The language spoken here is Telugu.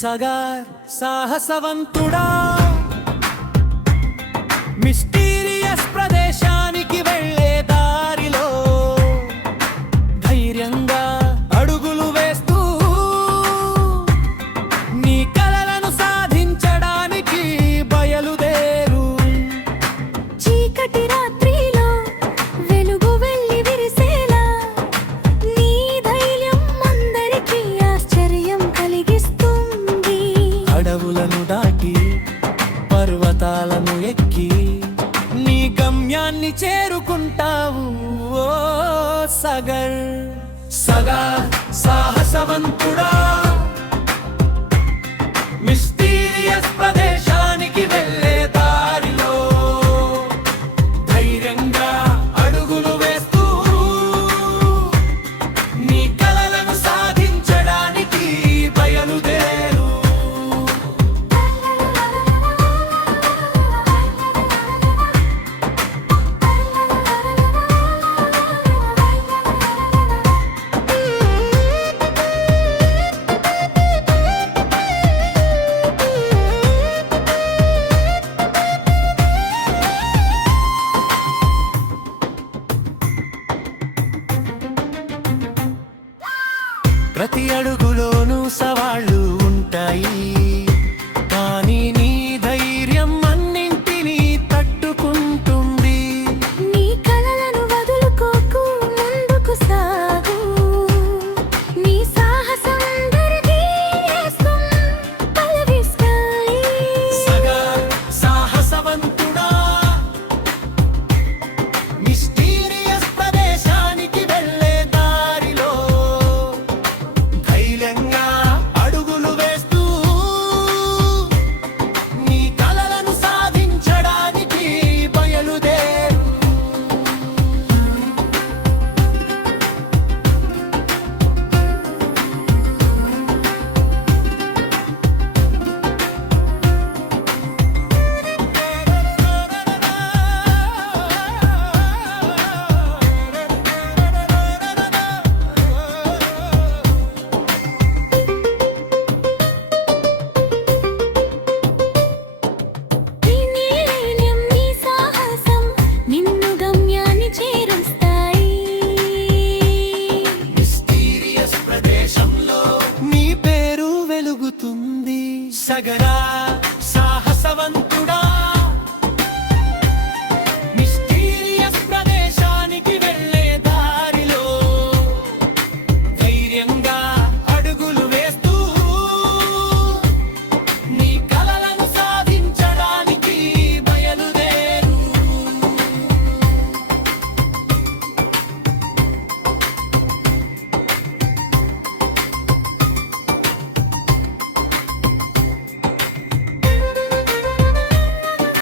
సగర్ సాహసవంతుడా, మిస్టీరియస్ ప్రదేశానికి వెళ్ళే దారిలో ధైర్యంగా అడుగులు వేస్తూ నీ కలలను సాధించడానికి బయలుదేరు. చీకటి రాత్రిలో వెలుగు వెళ్ళి విరిసేలా నీ ధైర్యం అందరికీ ఆశ్చర్యం కలిగిస్తుంది. అడవులను దాటి పర్వతాలను ఎక్కి నీ గమ్యాన్ని చేరుకుంటావు. ఓ సగర్ సాహసవంతుడా, మిస్టీరియస్ ప్రదేశం